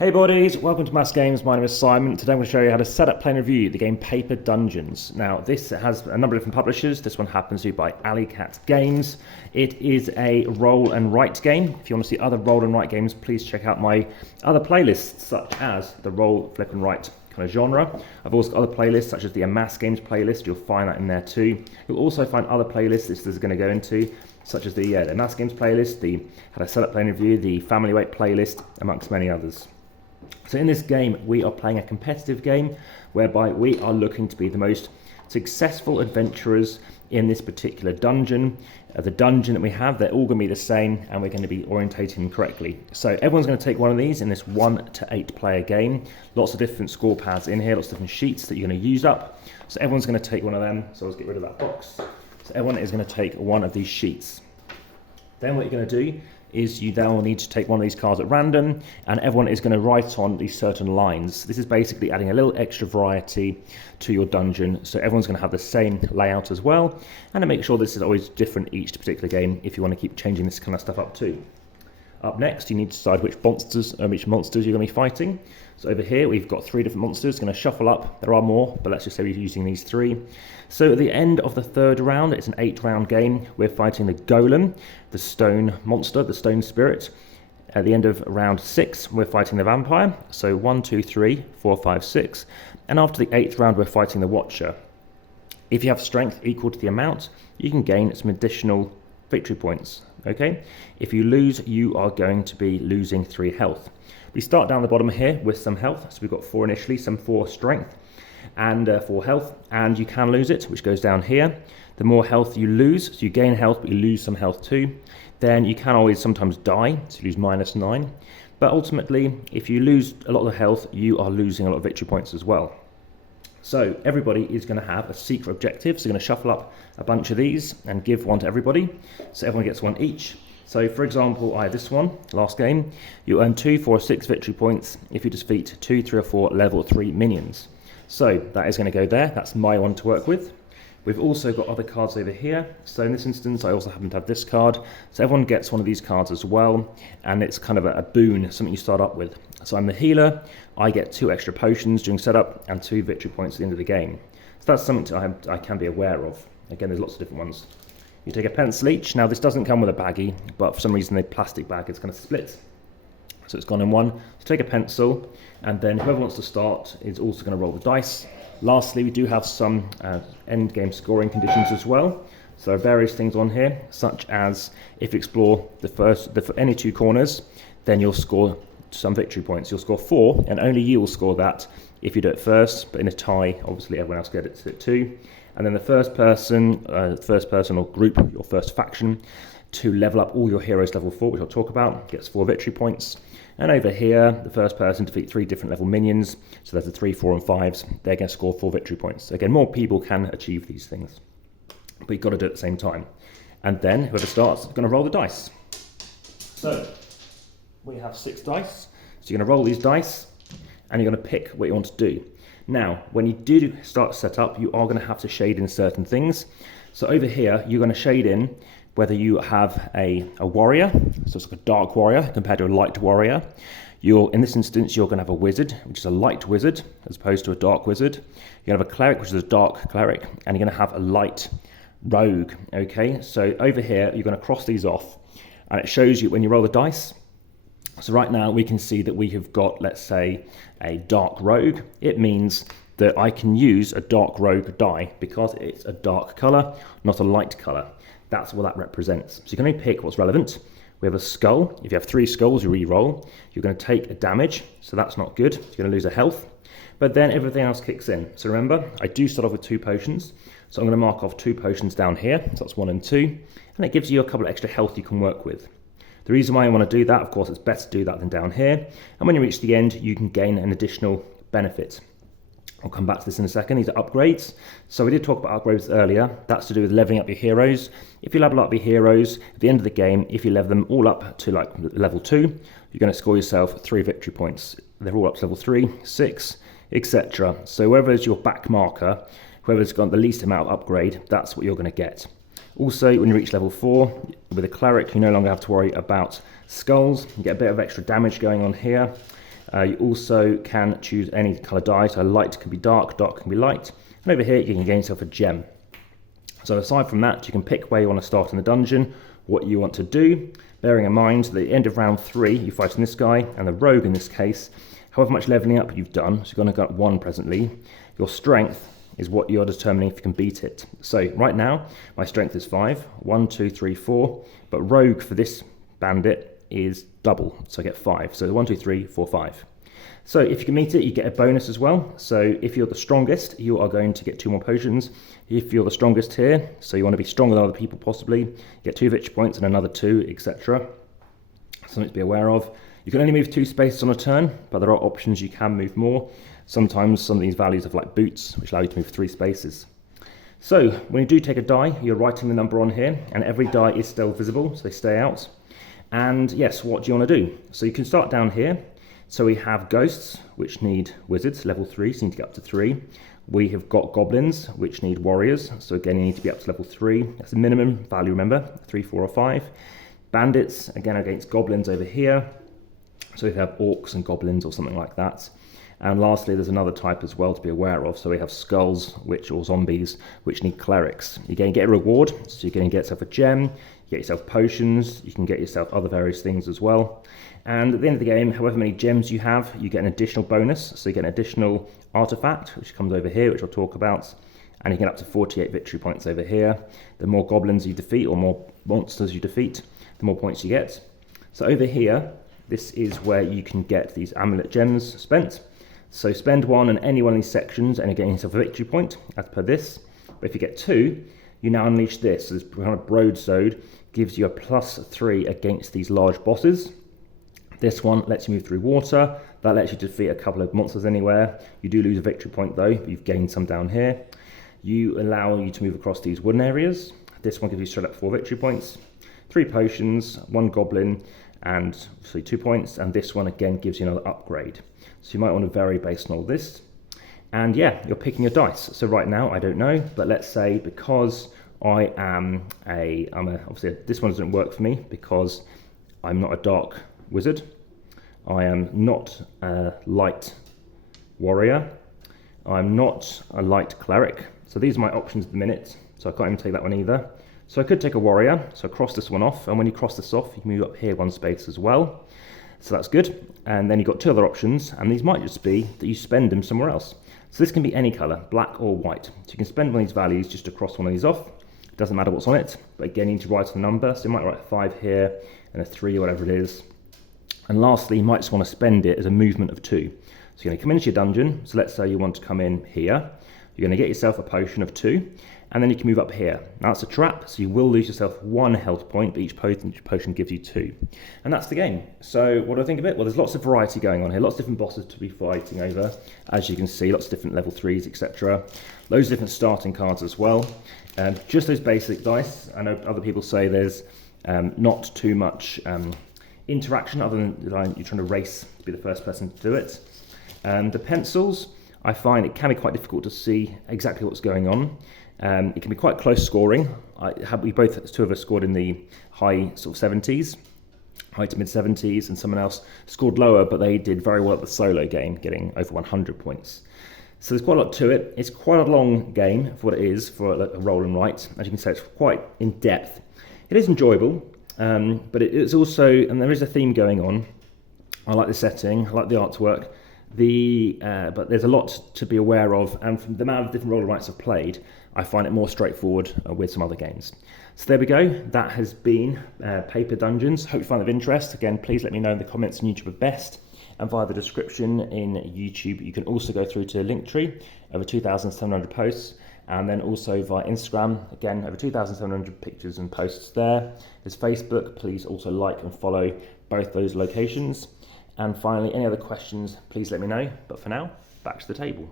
Hey buddies, welcome to AmassGames. My name is Simon. Today I'm going to show you how to set up, play and review the game Paper Dungeons. Now this has a number of different publishers. This one happens to be by Alleycat Games. It is a roll and write game. If you want to see other roll and write games, please check out my other playlists, such as the roll, flip and write kind of genre. I've also got other playlists such as the AmassGames playlist. You'll find that in there too. You'll also find other playlists this is going to go into, such as the AmassGames playlist, the how to set up, play and review, the family weight playlist, amongst many others. So in this game, we are playing a competitive game whereby we are looking to be the most successful adventurers in this particular dungeon. The dungeon that we have, they're all going to be the same and we're going to be orientating them correctly. So everyone's going to take one of these in this 1 to 8 player game. Lots of different score pads in here, lots of different sheets that you're going to use up. So everyone's going to take one of them. So let's get rid of that box. So everyone is going to take one of these sheets. Then what you're going to do is you then will need to take one of these cards at random, and everyone is going to write on these certain lines. This is basically adding a little extra variety to your dungeon, so everyone's going to have the same layout as well, and to make sure this is always different each particular game if you want to keep changing this kind of stuff up too. Up next, you need to decide which monsters you're going to be fighting. So over here, we've got 3 different monsters. Going to shuffle up. There are more, but let's just say we're using these 3. So at the end of the 3rd round, it's an 8-round game. We're fighting the Golem, the Stone Monster, the Stone Spirit. At the end of round 6, we're fighting the Vampire. So 1, 2, 3, 4, 5, 6. And after the 8th round, we're fighting the Watcher. If you have strength equal to the amount, you can gain some additional victory points. Okay, if you lose, you are going to be losing 3 health. We start down the bottom here with some health, so we've got 4 initially, some 4 strength and 4 health, and you can lose it, which goes down here. The more health you lose, so you gain health, but you lose some health too. Then you can always sometimes die, so you lose -9. But ultimately, if you lose a lot of the health, you are losing a lot of victory points as well. So everybody is going to have a secret objective. So you're going to shuffle up a bunch of these and give one to everybody. So everyone gets one each. So for example, I have this one, last game. You earn 2, 4, 6 victory points if you defeat 2, 3 or 4 level 3 minions. So that is going to go there. That's my one to work with. We've also got other cards over here. So in this instance, I also happen to have this card. So everyone gets one of these cards as well. And it's kind of a boon, something you start up with. So I'm the healer. I get 2 extra potions during setup and 2 victory points at the end of the game. So that's something I can be aware of. Again, there's lots of different ones. You take a pencil each. Now this doesn't come with a baggie, but for some reason the plastic bag is going to split. So it's gone in one. So take a pencil, and then whoever wants to start is also going to roll the dice. Lastly, we do have some end game scoring conditions as well. So there are various things on here, such as if you explore any 2 corners, then you'll score some victory points. You'll score 4, and only you will score that if you do it first. But in a tie, obviously everyone else gets it too. And then the first person or group, your first faction, to level up all your heroes level 4, which I'll talk about, gets 4 victory points. And over here, the first person to defeat 3 different level minions. So there's the 3, 4 and 5s. They're going to score 4 victory points. Again, more people can achieve these things, but you've got to do it at the same time. And then whoever starts is going to roll the dice. So we have 6 dice. So you're going to roll these dice and you're going to pick what you want to do. Now, when you do start to set up, you are going to have to shade in certain things. So over here, you're going to shade in whether you have a warrior, so it's like a dark warrior compared to a light warrior. In this instance, you're going to have a wizard, which is a light wizard, as opposed to a dark wizard. You're going to have a cleric, which is a dark cleric, and you're going to have a light rogue, okay? So over here, you're going to cross these off, and it shows you when you roll the dice. So right now, we can see that we have got, let's say, a dark rogue. It means that I can use a dark rogue die because it's a dark colour, not a light colour. That's what that represents. So you can only pick what's relevant. We have a skull. If you have 3 skulls, you re-roll. You're going to take a damage, so that's not good. You're going to lose a health. But then everything else kicks in. So remember, I do start off with 2 potions. So I'm going to mark off 2 potions down here. So that's 1 and 2. And it gives you a couple of extra health you can work with. The reason why I want to do that, of course, it's better to do that than down here. And when you reach the end, you can gain an additional benefit. I'll come back to this in a second. These are upgrades. So we did talk about upgrades earlier. That's to do with leveling up your heroes. If you level up your heroes, at the end of the game, if you level them all up to like level 2, you're going to score yourself 3 victory points. They're all up to level 3, 6, etc. So whoever is your back marker, whoever's got the least amount of upgrade, that's what you're going to get. Also, when you reach level 4, with a cleric, you no longer have to worry about skulls. You get a bit of extra damage going on here. You also can choose any colour die, so light can be dark, dark can be light. And over here you can gain yourself a gem. So aside from that, you can pick where you want to start in the dungeon, what you want to do, bearing in mind that at the end of round 3 you're fighting this guy, and the rogue in this case, however much levelling up you've done, so you're going to go up 1 presently, your strength is what you're determining if you can beat it. So right now, my strength is 5, 1, 2, 3, 4, but rogue for this bandit is double, so I get 5, so 1, 2, 3, 4, 5. So if you can meet it, you get a bonus as well. So if you're the strongest, you are going to get 2 more potions. If you're the strongest here, so you want to be stronger than other people possibly, you get 2 victory points and another 2, etc. Something to be aware of. You can only move 2 spaces on a turn, but there are options you can move more. Sometimes some of these values have like boots, which allow you to move 3 spaces. So when you do take a die, you're writing the number on here, and every die is still visible, so they stay out. And yes, what do you want to do? So you can start down here. So we have ghosts, which need wizards, level 3, so you need to get up to 3. We have got goblins, which need warriors, so again you need to be up to level 3. That's the minimum value, remember, 3, 4 or 5. Bandits, again against goblins over here. So we have orcs and goblins or something like that. And lastly, there's another type as well to be aware of. So we have skulls, or zombies, which need clerics. You're going to get a reward, so you're going to get yourself a gem, you get yourself potions, you can get yourself other various things as well. And at the end of the game, however many gems you have, you get an additional bonus. So you get an additional artifact, which comes over here, which I'll talk about. And you get up to 48 victory points over here. The more goblins you defeat, or more monsters you defeat, the more points you get. So over here, this is where you can get these amulet gems spent. So spend 1 on any one of these sections and you're getting yourself a victory point, as per this. But if you get 2, you now unleash this. So this kind of broadsword gives you a +3 against these large bosses. This one lets you move through water. That lets you defeat a couple of monsters anywhere. You do lose a victory point though, but you've gained some down here. You allow you to move across these wooden areas. This one gives you straight up 4 victory points. 3 potions, 1 goblin, and obviously 2 points. And this one again gives you another upgrade. So you might want to vary based on all this. And yeah, you're picking your dice. So right now, I don't know, but let's say because I'm obviously this one doesn't work for me because I'm not a dark wizard. I am not a light warrior. I'm not a light cleric. So these are my options at the minute. So I can't even take that one either. So I could take a warrior. So cross this one off. And when you cross this off, you can move up here 1 space as well. So that's good. And then you've got 2 other options. And these might just be that you spend them somewhere else. So this can be any color, black or white. So you can spend one of these values just to cross one of these off. It doesn't matter what's on it. But again, you need to write a number. So you might write a 5 here and a 3 or whatever it is. And lastly, you might just want to spend it as a movement of 2. So you're going to come into your dungeon. So let's say you want to come in here. You're going to get yourself a potion of 2. And then you can move up here. Now that's a trap, so you will lose yourself 1 health point, but each potion gives you 2. And that's the game. So what do I think of it? Well, there's lots of variety going on here. Lots of different bosses to be fighting over. As you can see, lots of different level 3s, etc. Loads of different starting cards as well. Just those basic dice. I know other people say there's not too much interaction other than you're trying to race to be the first person to do it. The pencils, I find it can be quite difficult to see exactly what's going on. It can be quite close scoring. The 2 of us scored in the high sort of 70s, high to mid 70s, and someone else scored lower, but they did very well at the solo game, getting over 100 points. So there's quite a lot to it. It's quite a long game for what it is, for a roll and write. As you can see, it's quite in depth. It is enjoyable, but it's also, and there is a theme going on. I like the setting, I like the artwork. But there's a lot to be aware of, and from the amount of different roll and writes I've played, I find it more straightforward with some other games. So there we go. That has been Paper Dungeons. Hope you find it of interest. Again, please let me know in the comments on YouTube at best, and via the description in YouTube. You can also go through to Linktree, over 2,700 posts, and then also via Instagram, again, over 2,700 pictures and posts there. There's Facebook. Please also like and follow both those locations. And finally, any other questions, please let me know. But for now, back to the table.